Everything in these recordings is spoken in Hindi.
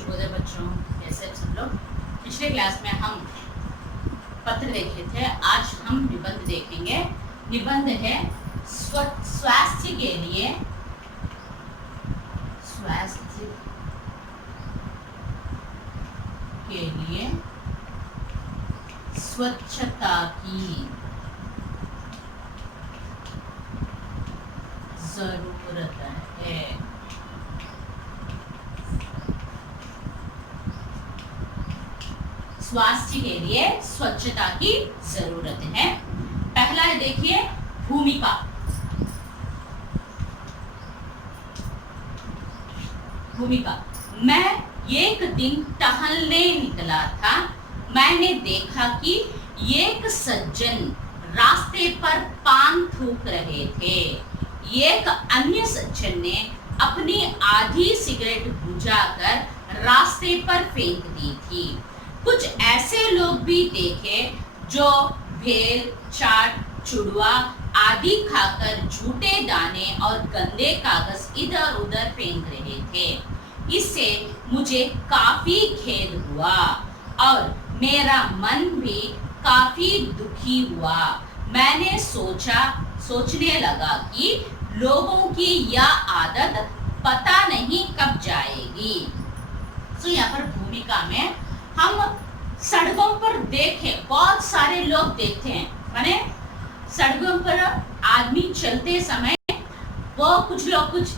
शुभोदय बच्चों, कैसे आप सब लोग। पिछले क्लास में हम पत्र देखे थे, आज हम निबंध देखेंगे। निबंध है स्वास्थ्य के लिए, स्वास्थ्य के लिए स्वच्छता की जरूरत है। स्वास्थ्य के लिए स्वच्छता की जरूरत है। पहला है, देखिए, भूमिका। भूमिका। मैं एक दिन टहलने निकला था। मैंने देखा कि एक सज्जन रास्ते पर पान थूक रहे थे। एक अन्य सज्जन ने अपनी आधी सिगरेट बुझाकर रास्ते पर फेंक दी थी। कुछ ऐसे लोग भी देखे जो भेल, चाट, चुड़वा आदि खाकर झूठे दाने और गंदे कागज इधर उधर फेंक रहे थे। इससे मुझे काफी खेद हुआ और मेरा मन भी काफी दुखी हुआ। मैंने सोचने लगा कि लोगों की यह आदत पता नहीं कब जाएगी। तो यहाँ पर भूमिका में हम सड़कों पर देखे बहुत सारे लोग देखते हैं, माने सड़कों पर आदमी चलते समय वो कुछ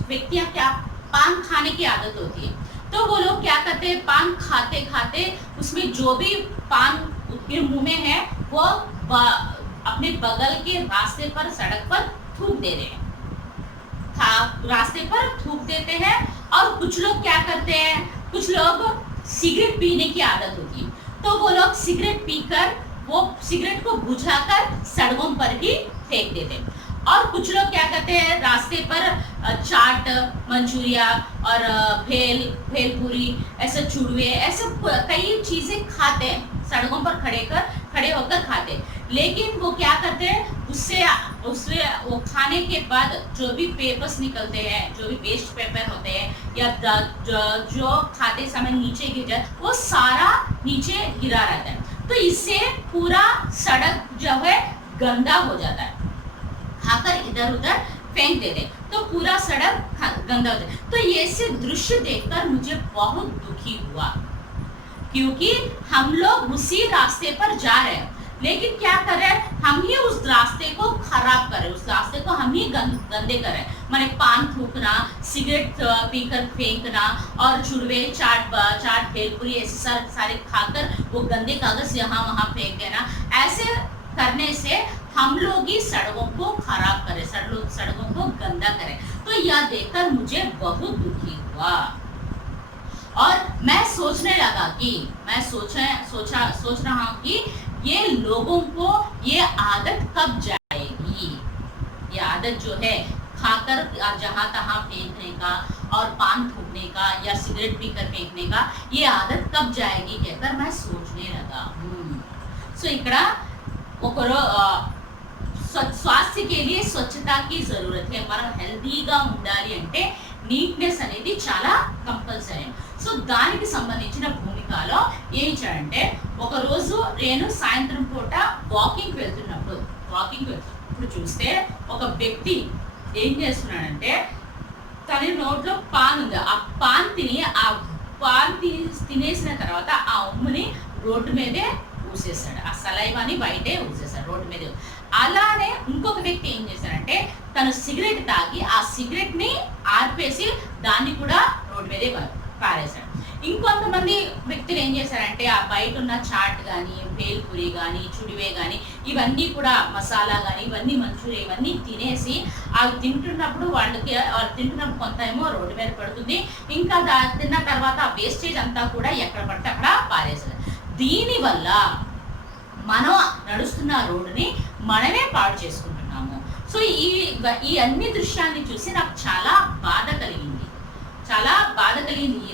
व्यक्तियां क्या पान खाने की आदत होती है, तो वो लोग क्या करते हैं, पान खाते खाते उसमें जो भी पान उनके मुंह में है वो अपने बगल के रास्ते पर, सड़क पर थूक दे रहे हैं, रास्ते पर थूक देते हैं। और कुछ लोग क्या करते हैं, कुछ लोग सिगरेट पीने की आदत होती है, तो वो लोग सिगरेट पीकर वो सिगरेट को बुझाकर सड़कों पर ही फेंक देते हैं। और कुछ लोग क्या करते हैं, रास्ते पर चाट, मंचूरिया और भेलपूरी, ऐसे चूड़वे, ऐसे कई चीजें खाते हैं, सड़कों पर खड़े होकर खाते हैं। लेकिन वो क्या करते हैं, उससे वो खाने के बाद जो भी पेपर्स निकलते हैं, जो भी वेस्ट पेपर होते हैं या जो खाते समय नीचे गिर जाए, वो सारा नीचे गिरा रहता है। तो इससे पूरा सड़क जो है गंदा हो जाता है, खाकर इधर उधर फेंक देते, तो पूरा सड़क गंदा हो जाता है। तो ये से दृश्य देखकर मुझे बहुत दुखी हुआ, क्योंकि हम लोग उसी रास्ते पर जा रहे हैं, लेकिन क्या कर रहे हैं, हम ही उस रास्ते को खराब कर रहे हैं, उस रास्ते को हम ही गंदे कर रहे हैं। माने पान थूकना, सिगरेट पीकर फेंकना और चुड़वे, चाट भेलपुरी ऐसे सारे खाकर वो गंदे कागज यहाँ वहाँ फेंक देना, ऐसे करने से हम लोग ही सड़कों को खराब करें, सड़कों को गंदा करें। तो यह देखकर मुझे बहुत दुखी हुआ और मैं सोचने लगा कि मैं सोच रहा हूँ कि ये लोगों को ये आदत कब जाएगी। ये आदत जो है खाकर जहाँ तहाँ फेंकने का और पान थूकने का या सिगरेट पीकर फेंकने का, ये आदत कब जाएगी कहकर मैं सोचने लगा हूँ। सो इकड़ा స్వాస్థ్య के लिए స్వచ్ఛता की जरूरत है। మనం హెల్తీగా ఉండాలి అంటే నీట్నెస్ అనేది చాలా కంపల్సరీ। సో దానికి సంబంధించిన భూమికలో ఏం చేయాలంటే, ఒక రోజు నేను సాయంత్రం పూట వాకింగ్ వెళ్తున్నప్పుడు చూస్తే ఒక వ్యక్తి ఏం చేస్తున్నాడంటే, తన నోట్లో పాన్ ఉంది, ఆ పాన్ తినేసిన తర్వాత ఆ ఉమ్ముని రోడ్డు మీదే ఊసేస్తాడు, ఆ సలైవాని బయటే ఊసేస్తాడు రోడ్డు మీద। అలానే ఇంకొక వ్యక్తి ఏం చేశారంటే, తను సిగరెట్ తాగి ఆ సిగరెట్ ని ఆర్పేసి దాన్ని కూడా రోడ్డు మీదే పారేశాడు। ఇంకొంతమంది వ్యక్తులు ఏం చేశారంటే, ఆ బయట ఉన్న చాట్ కానీ, భేల్పూరి కానీ, చుడివే కానీ, ఇవన్నీ కూడా మసాలా కానీ, ఇవన్నీ మంచూరియా ఇవన్నీ తినేసి అవి తింటున్నప్పుడు వాళ్ళు తింటున్నప్పుడు కొంత ఏమో రోడ్డు మీద పడుతుంది, ఇంకా తిన్న తర్వాత ఆ వేస్టేజ్ అంతా కూడా ఎక్కడ పడితే అక్కడ పారేశారు। దీనివల్ల మనం నడుస్తున్న రోడ్డుని మనమే పాడు చేసుకుంటున్నాము। సో ఈ అన్ని దృశ్యాన్ని చూసి నాకు చాలా బాధ కలిగింది,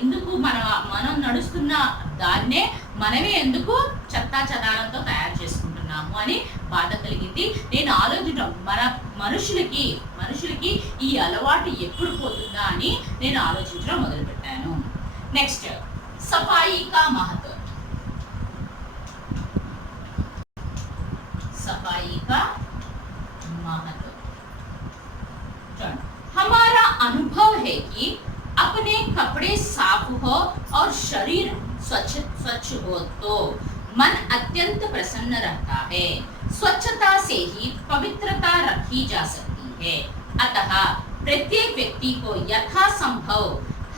ఎందుకు మనం నడుస్తున్న దాన్నే మనమే ఎందుకు చెత్తా చెదారంతో తయారు చేసుకుంటున్నాము అని బాధ కలిగింది। నేను ఆలోచించడం, మన మనుషులకి ఈ అలవాటు ఎప్పుడు పోతుందా అని నేను ఆలోచించడం మొదలుపెట్టాను। నెక్స్ట్ सफाई का महत्व, सफाई का महत्व। हमारा अनुभव है कि अपने कपड़े साफ हो और शरीर स्वच्छ हो तो मन अत्यंत प्रसन्न रहता है। स्वच्छता से ही पवित्रता रखी जा सकती है। अतः प्रत्येक व्यक्ति को यथासंभव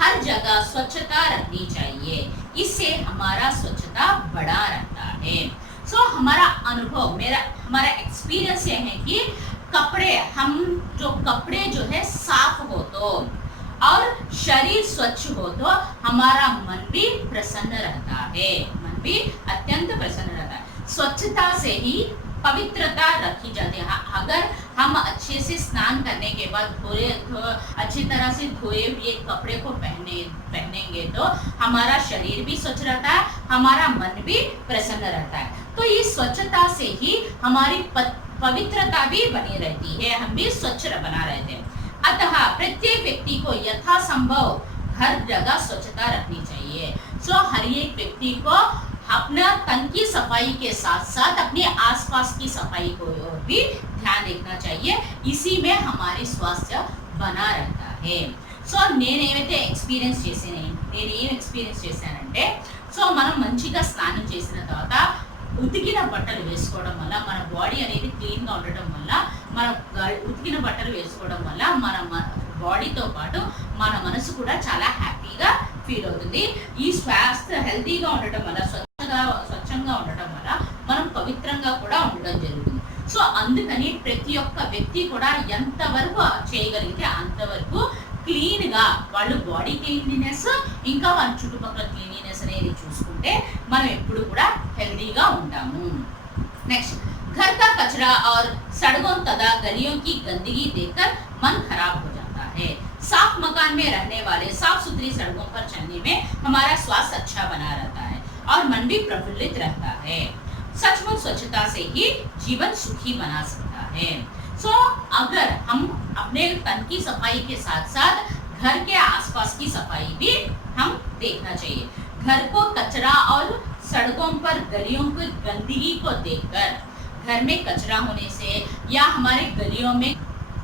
हर जगह स्वच्छता रखनी चाहिए। इससे हमारा स्वच्छता बड़ा रहता है। हमारा अनुभव, हमारा एक्सपीरियंस ये है कि कपड़े जो है साफ हो तो और शरीर स्वच्छ हो तो हमारा मन भी प्रसन्न रहता है, मन भी अत्यंत प्रसन्न रहता है। स्वच्छता से ही पवित्रता रखी जाती है। अगर हम अच्छे से स्नान करने के बाद अच्छी तरह से धोए हुए कपड़े को पहनेंगे तो हमारा शरीर भी स्वच्छ रहता है, हमारा मन भी प्रसन्न रहता है। तो इस स्वच्छता से ही हमारी पवित्रता भी बनी रहती है, हम भी स्वच्छ बना रहते हैं। अतः प्रत्येक व्यक्ति को यथासंभव हर जगह स्वच्छता रखनी चाहिए। हर एक व्यक्ति को अपना तन की सफाई के साथ साथ अपने आसपास की सफाई को भी ध्यान रखना चाहिए। इसी में हमारी स्वास्थ्य बना रहता है। నేనేమైతే ఎక్స్పీరియన్స్ చేశానంటే మనం మంచిగా స్నానం చేసిన తర్వాత ఉతికిన బట్టలు వేసుకోవడం వల్ల మన బాడీ అనేది క్లీన్ గా ఉండటం వల్ల మన ఉతికిన బట్టలు వేసుకోవడం వల్ల మన బాడీతో పాటు మన మనసు కూడా చాలా హ్యాపీగా ఫీల్ అవుతుంది। ఈ స్వాస్థ్య హెల్తీగా ఉండటం వల్ల స్వచ్ఛంగా ఉండటం వల్ల మనం పవిత్రంగా కూడా ఉండడం జరుగుతుంది। అందుకని ప్రతి ఒక్క వ్యక్తి కూడా ఎంతవరకు చేయగలిగితే అంతవరకు క్లీన్ గా వాళ్ళు బాడీ క్లీన్లీనెస్ ఇంకా వాళ్ళ చుట్టుపక్కల క్లీన్లీనెస్ అనేది చూసుకుంటే మనం ఎప్పుడు కూడా హెల్తీగా ఉంటాము। नेक्स्ट, घर का कचरा और सड़कों तथा गलियों की गंदगी देखकर मन खराब हो जाता है। साफ मकान में रहने वाले साफ सुथरी सड़कों पर चलने में हमारा स्वास्थ्य अच्छा बना रहता है और मन भी प्रफुल्लित रहता है। सचमुच स्वच्छता से ही जीवन सुखी बना सकता है। अगर हम अपने तन की सफाई के साथ साथ घर के आसपास की सफाई भी हम देखना चाहिए। घर को कचरा और सड़कों पर गलियों की गंदगी को देखकर, घर में कचरा होने से या हमारे गलियों में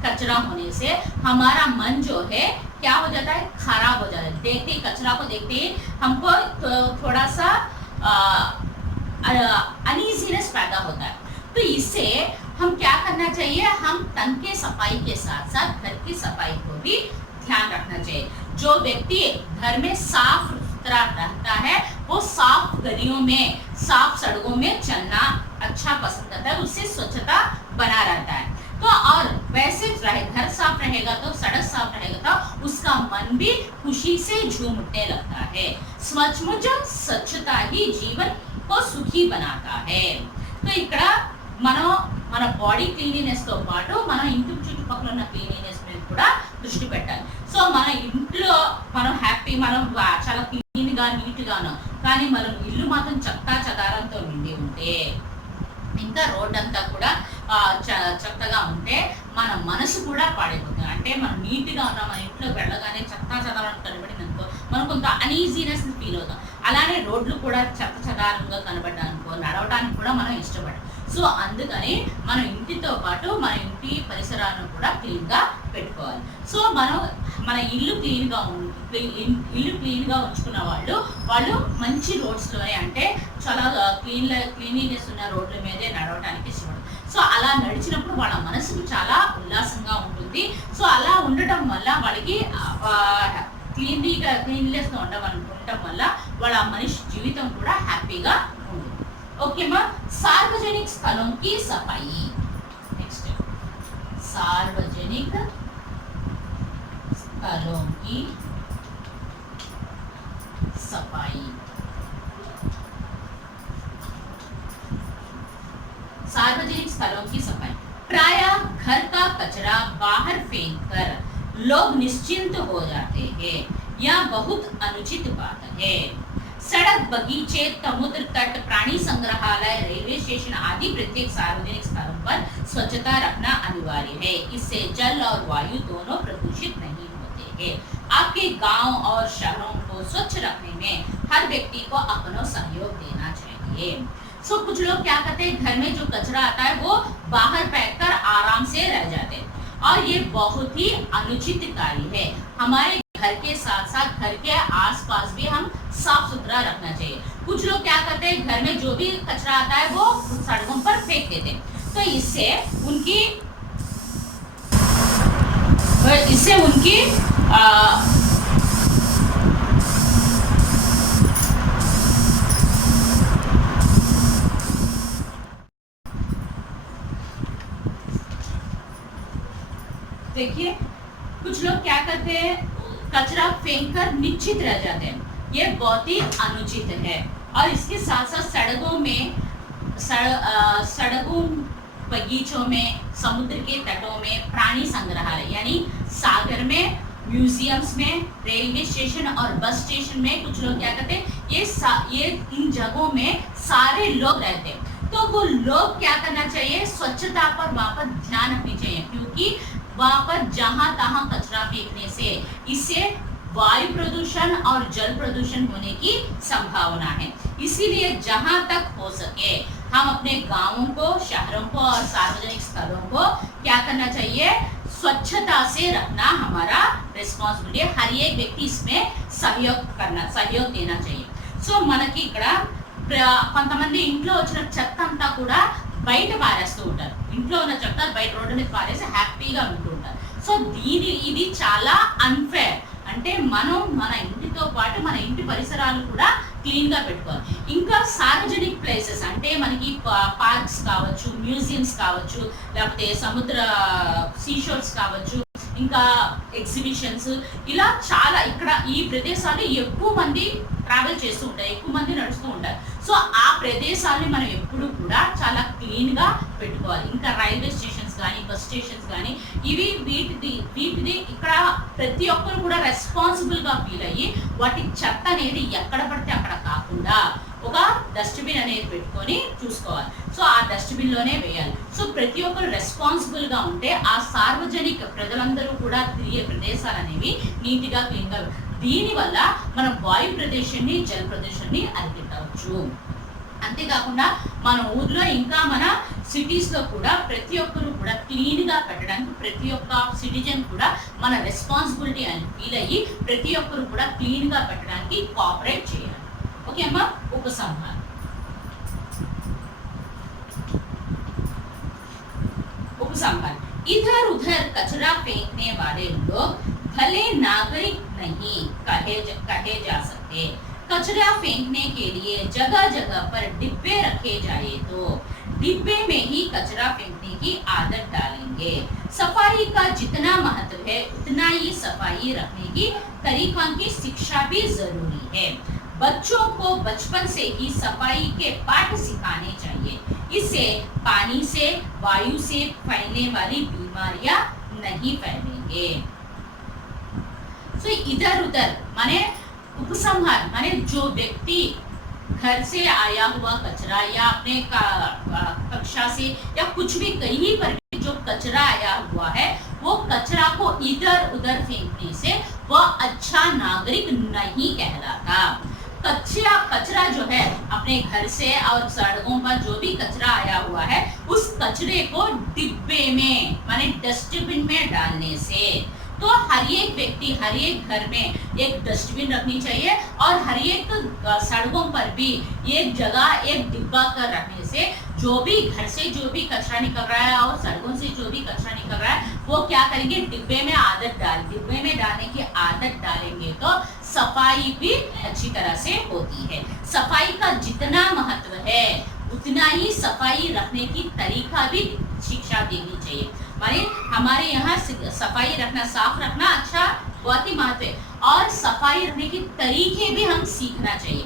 कचरा होने से हमारा मन जो है क्या हो जाता है, खराब हो जाता है। देखते ही कचरा को देखते ही हमको थोड़ा सा अनईजीनेस पैदा होता है। तो इससे हम क्या करना चाहिए, हम तन के सफाई के साथ साथ घर की सफाई को भी ध्यान रखना चाहिए। जो व्यक्ति घर में साफ सुथरा रहता है वो साफ गलियों में साफ सड़कों में चलना अच्छा पसंद करता है, उससे स्वच्छता बना रहता है। तो और वैसे घर साफ रहेगा तो सड़क साफ रहेगा तो उसका मन भी खुशी से झूम उठने लगता है। सचमुच स्वच्छता ही जीवन को सुखी बनाता है। तो ఇక్కడ మన బాడీ క్లీనినెస్ తో పాటు మన ఇంటి చుట్టుపక్కల ఉన్న క్లీనినెస్ మీద కూడా దృష్టి పెట్టాలి। మన ఇంట్లో మనం హ్యాపీ, మనం చాలా క్లీన్ గా నీట్ గాను, కానీ మనం ఇల్లు మాత్రం చెత్తా చెదారంతో నిండి ఉంటే, ఇంకా రోడ్ అంతా కూడా చెత్తగా ఉంటే మన మనసు కూడా పాడైపోతుంది। అంటే మనం నీట్ గా ఉన్నాం, మన ఇంట్లో వెళ్ళగానే చెత్తా చెదారం కనబడింది అనుకో మనం కొంత అన్ఈజీనెస్ ఫీల్ అవుతాం। అలానే రోడ్లు కూడా చెత్త చెదారంగా కనబడ్డానుకో నడవడానికి కూడా మనం ఇష్టపడం। అందుకని మన ఇంటితో పాటు మన ఇంటి పరిసరాలను కూడా క్లీన్ గా పెట్టుకోవాలి। మన ఇల్లు క్లీన్ గా ఉంచుకున్న వాళ్ళు మంచి రోడ్స్ లోనే, అంటే చాలా క్లీన్లీనెస్ ఉన్న రోడ్ల మీదే నడవడానికి ఇష్టపడతారు। అలా నడిచినప్పుడు వాళ్ళ మనసుకు చాలా ఉల్లాసంగా ఉంటుంది। అలా ఉండటం వల్ల వాళ్ళకి క్లీన్లీనెస్ గా ఉండటం వల్ల వాళ్ళ మనిషి జీవితం కూడా హ్యాపీగా ఉంటుంది। ओके माँ, सार्वजनिक स्थलों की सफाई। नेक्स्ट, सार्वजनिक स्थलों की सफाई। सार्वजनिक स्थलों की सफाई प्रायः घर का कचरा बाहर फेंककर लोग निश्चिंत हो जाते हैं। यह बहुत अनुचित बात है। सड़क, बगीचे, समुद्र तट, प्राणी संग्रहालय, रेलवे स्टेशन आदि प्रत्येक सार्वजनिक स्थलों पर स्वच्छता रखना अनिवार्य है। इससे जल और वायु दोनों प्रदूषित नहीं होते हैं। आपके गांव और शहरों को स्वच्छ रखने में हर व्यक्ति को अपना सहयोग देना चाहिए। कुछ लोग क्या करते हैं, घर में जो कचरा आता है वो बाहर फेंक कर आराम से रह जाते हैं और ये बहुत ही अनुचित कार्य है। हमारे घर के साथ साथ घर के आसपास भी हम साफ सुथरा रखना चाहिए। कुछ लोग क्या करते हैं, घर में जो भी कचरा आता है वो सड़कों पर फेंक देते हैं, तो इससे उनकी देखिए कुछ लोग क्या करते हैं, कचरा फेंक कर निश्चित रह जाते हैं, ये बहुत ही अनुचित है। और इसके साथ साथ सड़कों बगीचों में, समुद्र के तटों में, प्राणी संग्रहालय यानी सागर में, म्यूजियम्स में, रेलवे स्टेशन और बस स्टेशन में कुछ लोग क्या करते हैं, ये इन जगहों में सारे लोग रहते हैं, तो वो लोग क्या करना चाहिए, स्वच्छता पर वहां पर ध्यान रखनी चाहिए, क्योंकि वहां पर जहां तहां कचरा फेंकने से इससे वायु प्रदूषण और जल प्रदूषण होने की संभावना है। इसीलिए जहां तक हो सके हम अपने गांवों को, शहरों को और सार्वजनिक स्थलों को क्या करना चाहिए, स्वच्छता से रखना हमारा रिस्पांसिबिलिटी। हर एक व्यक्ति इसमें सहयोग देना चाहिए। మనకి ఇక్కడ కొంతమంది ఇంట్లో వచ్చిన చెత్త అంతా కూడా బయట పారేస్తూ ఉంటారు, ఇంట్లో ఉన్న చెత్త బయట రోడ్డు మీద పారేసి హ్యాపీగా ఉంటూ ఉంటారు। ఇది చాలా అన్ఫేర్, అంటే మనం మన ఇంటితో పాటు మన ఇంటి పరిసరాలు కూడా క్లీన్ గా పెట్టుకోవాలి। ఇంకా సార్వజనిక ప్లేసెస్ అంటే మనకి పార్క్స్ కావచ్చు, మ్యూజియంస్ కావచ్చు, లేకపోతే సముద్ర సీషోర్స్ కావచ్చు, ఇంకా ఎగ్జిబిషన్స్, ఇలా చాలా ఇక్కడ ఈ ప్రదేశాలు ఎక్కువ మంది ట్రావెల్ చేస్తూ ఉంటారు, ఎక్కువ మంది నడుస్తూ ఉంటారు। ఆ ప్రదేశాలని మనం ఎప్పుడు కూడా చాలా క్లీన్ గా పెట్టుకోవాలి। ఇంకా రైల్వే స్టేషన్స్ కానీ, బస్ స్టేషన్స్ కానీ, వీటిది ఇక్కడ ప్రతి ఒక్కరు కూడా రెస్పాన్సిబుల్ గా ఫీల్ అయ్యి వాటి చెత్త అనేది ఎక్కడ పడితే అక్కడ కాకుండా ఒక డస్ట్బిన్ అనేది పెట్టుకొని చూసుకోవాలి। ఆ డస్ట్బిన్ లోనే వేయాలి। ప్రతి ఒక్కరు రెస్పాన్సిబుల్ గా ఉంటే ఆ సార్వజనిక ప్రజలందరూ కూడా తిరిగే ప్రదేశాలు అనేవి నీట్ గా క్లీన్ గా, దీనివల్ల మనం వాయు ప్రదేశాన్ని, జల ప్రదేశాన్ని అరికట్టవచ్చు। అంతేకాకుండా మన ఊర్లో ఇంకా మన సిటీస్ లో కూడా ప్రతి ఒక్కరు కూడా క్లీన్ గా పెట్టడానికి ప్రతి ఒక్క సిటిజన్ కూడా మన రెస్పాన్సిబిలిటీ అని ఫీల్ అయ్యి ప్రతి ఒక్కరు కూడా క్లీన్ గా పెట్టడానికి కోఆపరేట్ చేయాలి। ఓకే అమ్మా, ఉపసంహారం। इधर उधर कचरा फेंकने वाले लोग भले नागरिक नहीं कहे जा सकते। कचरा फेंकने के लिए जगह जगह पर डिब्बे रखे जाए तो डिब्बे में ही कचरा फेंकने की आदत डालेंगे। सफाई का जितना महत्व है उतना ही सफाई रखने की तरीकों की शिक्षा भी जरूरी है। बच्चों को बचपन से ही सफाई के पाठ सिखाने चाहिए, इससे पानी से, वायु से फैलने वाली बीमारियां नहीं फैलेंगे। इधर उधर माने उपसंहार माने जो व्यक्ति घर से आया हुआ कचरा या अपने कक्षा से या कुछ भी कहीं पर भी जो कचरा आया हुआ है वो कचरा को इधर उधर फेंकने से वह अच्छा नागरिक नहीं कहलाता। कचरा जो है अपने घर से और सड़कों पर जो भी कचरा आया हुआ है उस कचरे को डिब्बे में माने डस्टबिन में डालने से, तो हर एक व्यक्ति, हर एक घर में एक डस्टबिन रखनी चाहिए और हर एक सड़कों पर भी एक जगह एक डिब्बा कर रखने से जो भी घर से जो भी कचरा निकल रहा है और सड़कों से जो भी कचरा निकल रहा है वो क्या करेंगे, डिब्बे में डालने की आदत डालेंगे तो सफाई भी अच्छी तरह से होती है। सफाई का जितना महत्व है उतना ही सफाई रखने की तरीका भी शिक्षा देनी चाहिए। माने हमारे यहाँ सफाई रखना, साफ रखना अच्छा बहुत ही महत्व है और सफाई रखने के तरीके भी हम सीखना चाहिए।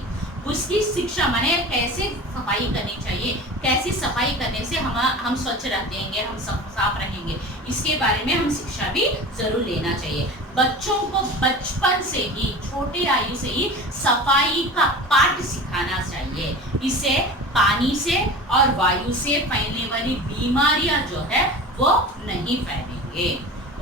उसकी शिक्षा माने कैसे सफाई करनी चाहिए, कैसी सफाई करने से हम स्वच्छ रहेंगे, हम साफ रहेंगे, इसके बारे में हम शिक्षा भी जरूर लेना चाहिए। बच्चों को बचपन से ही, छोटे आयु से ही सफाई का पाठ सिखाना चाहिए, इससे पानी से और वायु से फैलने वाली बीमारियां जो है वो नहीं फैलेंगे।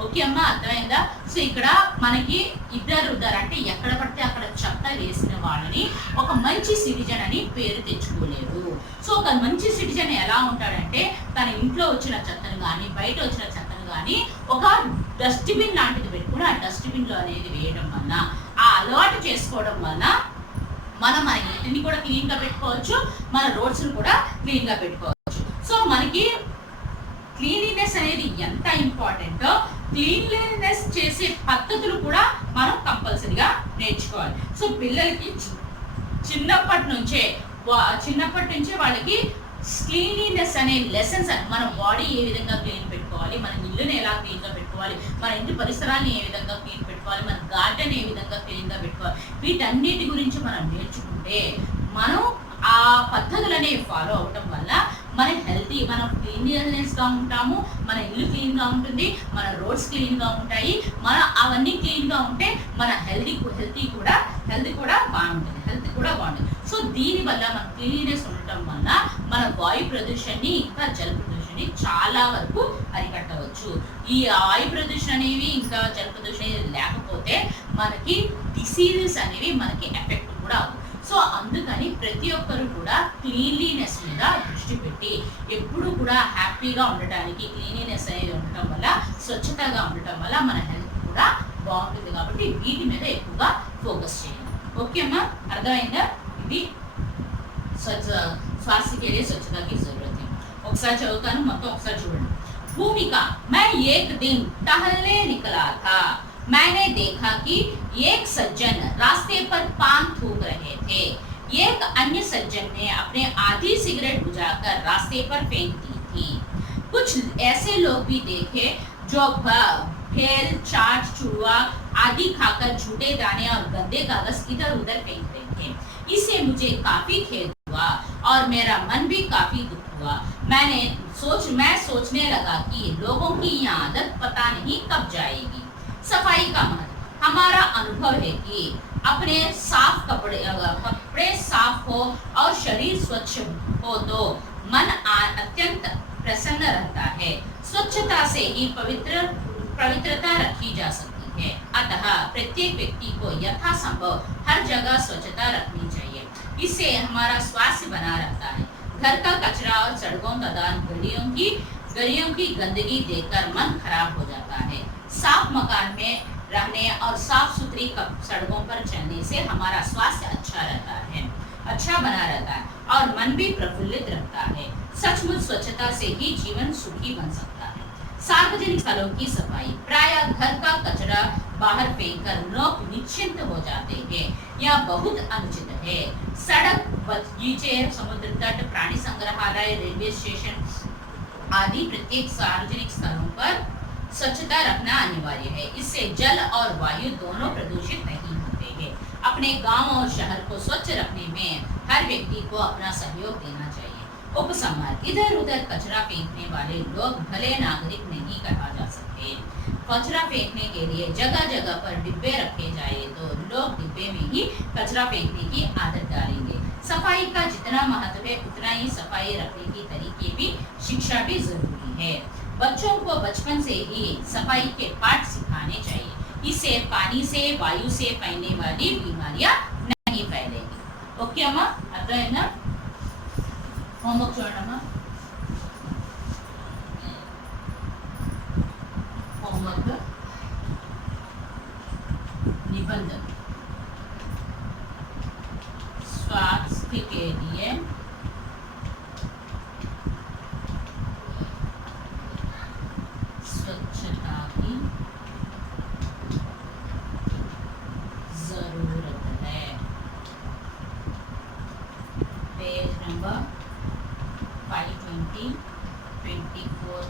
ఓకే అమ్మా, అర్థమైందా? సో ఇక్కడ మనకి ఇద్దరు అంటే ఎక్కడ పడితే అక్కడ చెత్త వేసిన వాళ్ళని ఒక మంచి సిటిజన్ అని పేరు తెచ్చుకోలేరు. సో ఒక మంచి సిటిజన్ ఎలా ఉంటాడంటే తన ఇంట్లో వచ్చిన చెత్తను కానీ బయట వచ్చిన చెత్తను కానీ ఒక డస్ట్బిన్ లాంటిది పెట్టుకుని ఆ డస్ట్బిన్లో అనేది వేయడం వలన, ఆ అలవాటు చేసుకోవడం వలన మనం మన ఇంటిని కూడా క్లీన్గా పెట్టుకోవచ్చు, మన రోడ్స్ని కూడా క్లీన్గా పెట్టుకోవచ్చు. సో మనకి క్లీన్లీనెస్ అనేది ఎంత ఇంపార్టెంటో క్లీన్లీనెస్ చేసే పద్ధతులు కూడా మనం కంపల్సరీగా నేర్చుకోవాలి. సో పిల్లలకి చిన్నప్పటి నుంచే వాళ్ళకి క్లీన్లీనెస్ అనే లెసన్స్ అని, మన బాడీ ఏ విధంగా క్లీన్ పెట్టుకోవాలి, మన ఇల్లుని ఎలా క్లీన్గా పెట్టుకోవాలి, మన ఇంటి పరిసరాన్ని ఏ విధంగా క్లీన్ పెట్టుకోవాలి, మన గార్డెన్ ఏ విధంగా క్లీన్గా పెట్టుకోవాలి, వీటన్నిటి గురించి మనం నేర్చుకుంటే మనం ఆ పద్ధతులు అనేవి ఫాలో అవటం వల్ల మన హెల్తీ, మనం క్లీన్లీనెస్గా ఉంటాము, మన ఇల్లు క్లీన్గా ఉంటుంది, మన రోడ్స్ క్లీన్గా ఉంటాయి, మన అవన్నీ క్లీన్గా ఉంటే మన హెల్తీ కూడా బాగుంటుంది. సో దీనివల్ల మన క్లీన్లీనెస్ ఉండటం వల్ల మన వాయు ప్రదూషణని ఇంకా జల ప్రదూషణని చాలా వరకు అరికట్టవచ్చు. ఈ వాయు ప్రదూషణ అనేవి ఇంకా జల ప్రదూషణ లేకపోతే మనకి డిసీజెస్ అనేవి మనకి ఎఫెక్ట్ కూడా అవ్వదు. సో అందుకని ప్రతి ఒక్కరు కూడా క్లీన్లీనెస్ మీద దృష్టి పెట్టి ఎప్పుడు కూడా హ్యాపీగా ఉండటానికి, క్లీన్లీనెస్ అనేది ఉండటం వల్ల, స్వచ్ఛతగా ఉండటం వల్ల మన హెల్త్ కూడా బాగుంటుంది. కాబట్టి వీటి మీద ఎక్కువగా ఫోకస్ చేయండి. ఓకే అమ్మా, అర్థమైందా? ఇది स्वास्थ्य के लिए स्वच्छता की जरूरत है. ఒకసారి చదువుతాను, మొత్తం ఒకసారి చూడండి. भूमिका, मैं एक दिन टहलने निकला था. मैंने देखा कि एक सज्जन रास्ते पर पान थूक रहे थे. एक अन्य सज्जन ने अपने आधी सिगरेट बुझाकर रास्ते पर फेंक दी थी. कुछ ऐसे लोग भी देखे जो भेल, चाट, चूड़ा आदि खाकर झूठे दाने और गंदे कागज इधर उधर फेंक रहे थे. इससे मुझे काफी खेद हुआ और मेरा मन भी काफी दुख हुआ. मैं सोचने लगा कि लोगों की यह आदत पता नहीं कब जाएगी. सफाई का महत्व, हमारा अनुभव है कि अपने साफ कपड़े साफ हो और शरीर स्वच्छ हो तो मन अत्यंत प्रसन्न रहता है. स्वच्छता से ही पवित्रता रखी जा सकती है. अतः प्रत्येक व्यक्ति को यथासंभव हर जगह स्वच्छता रखनी चाहिए. इससे हमारा स्वास्थ्य बना रहता है. घर का कचरा और सड़कों तथा गलियों की गंदगी देखकर मन खराब हो जाता है. साफ मकान में रहने और साफ सुथरी सड़कों पर चलने से हमारा स्वास्थ्य अच्छा बना रहता है और मन भी प्रफुल्लित रहता है. सचमुच स्वच्छता से ही जीवन सुखी बन सकता है. सार्वजनिक स्थलों की सफाई, प्राय घर का कचरा बाहर फेंककर लोग निश्चिंत हो जाते हैं. यह बहुत अनुचित है. सड़क, बगीचे, समुद्र तट, प्राणी संग्रहालय, रेलवे स्टेशन आदि प्रत्येक सार्वजनिक स्थलों पर स्वच्छता रखना अनिवार्य है. इससे जल और वायु दोनों प्रदूषित नहीं होते हैं. अपने गांव और शहर को स्वच्छ रखने में हर व्यक्ति को अपना सहयोग देना चाहिए. उपसंहार, इधर उधर कचरा फेंकने वाले लोग भले नागरिक नहीं कहा जा सकते. कचरा फेंकने के लिए जगह जगह पर डिब्बे रखे जाए तो लोग डिब्बे में ही कचरा फेंकने की आदत डालेंगे. सफाई का जितना महत्व है उतना ही सफाई रखने की तरीके भी, शिक्षा भी जरूरी है. बच्चों को बचपन से ही सफाई के पाठ सिखाने चाहिए. इससे पानी से, वायु से फैलने वाली बीमारियां नहीं फैलेगी. ओके अम्मा, अर्थమైందా? होमवर्क చూడండి. होमवर्क निबंधन, स्वास्थ्य के लिए स्वच्छता की जरूरत है. Page number 520, 24.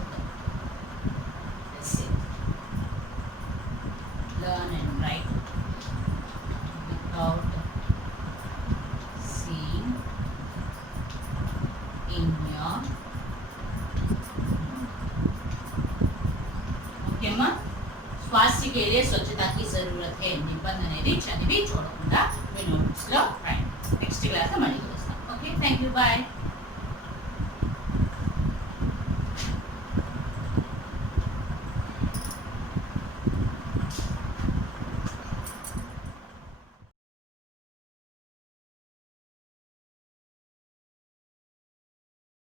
Learn and write without seeing in your okay అమ్మా. स्वास्थ्य के लिए स्वच्छता की जरूरत है నిబంధన అనేది చదివి చూడకుండా మీ నోట్బుక్స్ లో రాయండి. నెక్స్ట్ క్లాస్ లో మళ్ళీ కలుస్తాం. Okay, thank you, bye.